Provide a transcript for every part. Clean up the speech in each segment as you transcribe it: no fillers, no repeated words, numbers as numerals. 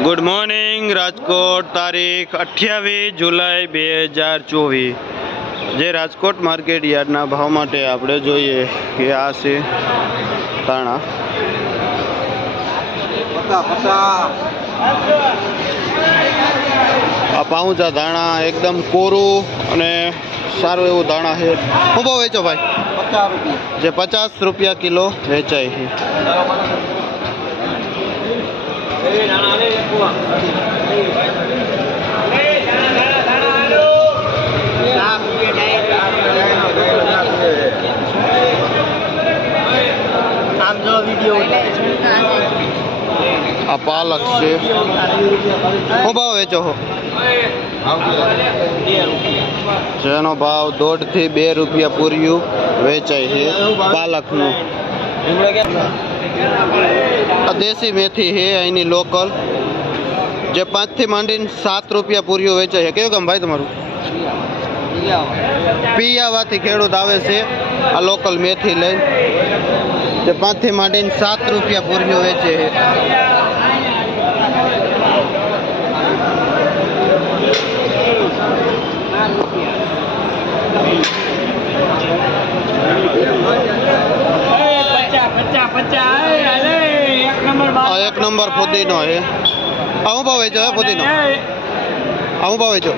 Good morning Rajkot तारीख 28 जुलाई 2024 जे Rajkot market यार्डना भाव माटे आपणे जोईए के आ छे ताणा आ पाऊंचा दाणा एकदम कोरू अने सारू एवुं दाणा है। शुं भाव वेचो भाई? 50 रुपया जे 50 रुपया किलो वेचाय है। आ पालक से शू भाव वेचो हो? जेनो भाव 1.5 થી 2 रुपया पूर्यु वेचाय है। पालक नु देसी मेथी है अहींनी लोकल जे 5 થી માંડીને 7 रुपया पूर्यु वेचाय है। कयो गाम भाई तमारू? पियावाथी खेडूत आवे छे आ लोकल मेथी लईने जे 5 થી માંડીને 7 रुपया पूर्यु वेचे है। एक नंबर पुदीनो है। आऊं भाव वेचो है पुदीनो? आऊं भाव वेचो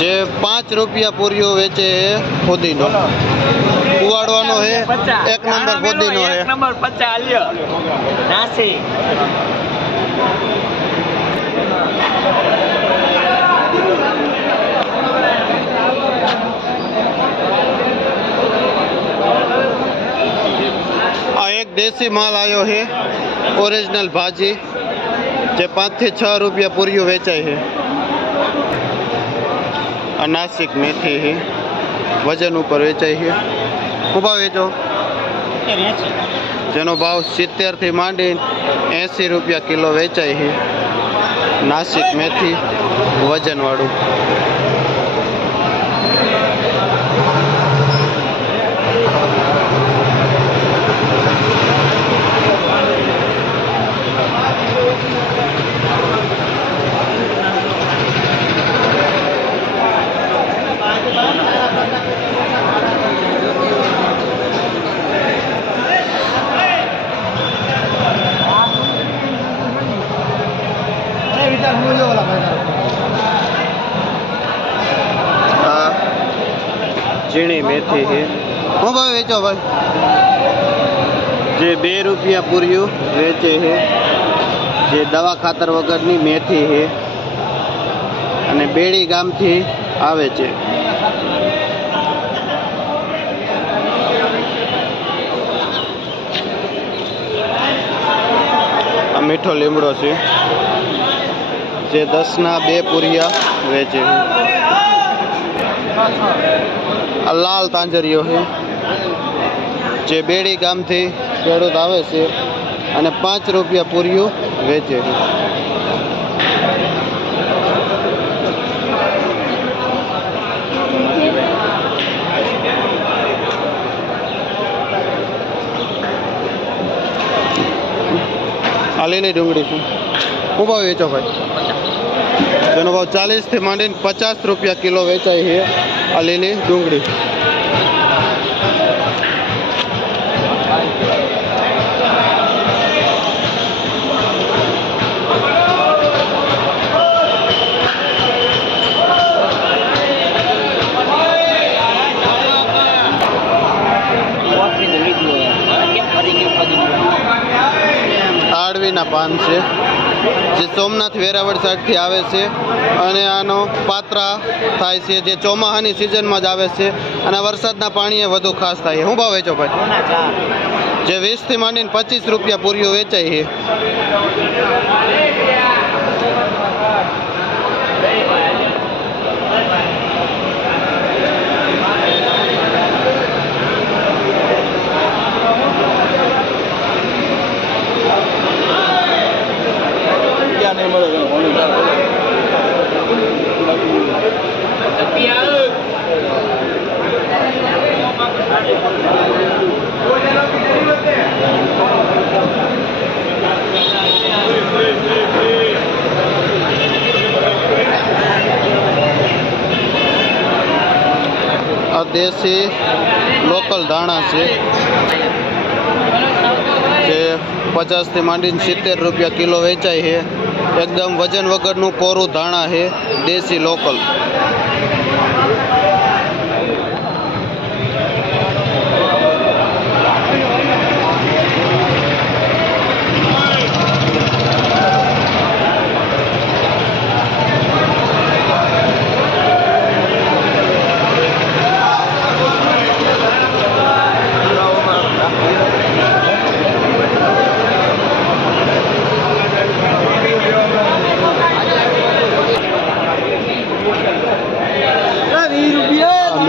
जे 5 रुपया पूर्यो वेचे है पुदीनो। कुवाड़वानो है। एक नंबर पुदीनो है। 1 नंबर 50 लियो नासी एक देसी माल आयो है ओरिजिनल भाजी जे 5 થી 6 रुपया पूर्यो वेचाय है। नासिक मेथी है वजन ऊपर वेचाय है। शू भाव वेचो? जेनो भाव 70 થી માંડીને 80 रुपया किलो वेचाय है। नासिक मेथी वजन वाळू। झीणी मेथी है। शू भाव वेचो भाई? जे 2 रुपया पूर्यु वेचे है। जे दवा खातर वगरनी मेथी है अने बेड़ी गाम थी आवे छे। आ मीठो લીમડો છે જે 10 ના 2 પૂરિયા વેચે છે। आ लाल तांजरियो है जे बेड़ी गाम थी खेडूत आवे छे अने 5 रुपया पूर्यु वेचे है। आ લીલી ડુંગળી છે। શું ભાવ વેચો ભાઈ? જેનો ભાવ 40 થી માંડીને 50 रुपया किलो वेचाय है। आ લીલી ડુંગળી ताड़वीना पान से जे सोमनाथ वेरावळ साइड थी आवे छे अने आनो पात्रा थाय छे जे ચોમાહાની सीजन में ज आवे छे अने वरसादना पाणीए वधु खास थाय। शू भाव वेचो भाई? जे 20 થી માંડીને 25 रुपया पूर्यो वेचाय है। દેશી લોકલ ધાણા છે જે 50 થી માંડીને 70 રૂપિયા કિલો વેચાય છે. એકદમ વજન વગરનું કોરું ધાણા છે, દેશી લોકલ.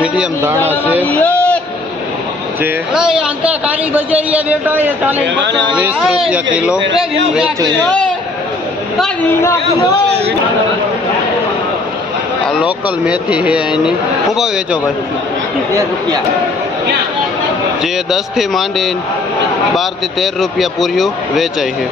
મીડિયમ ધાણા છે જે 20 રૂપિયા કિલો વેચાય. આ લોકલ મેથી છે અહીંની. શું ભાવ વેચો ભાઈ? 2 રૂપિયા. જે 10 થી માંડીને 12 થી 13 રૂપિયા પૂર્યું વેચાય છે.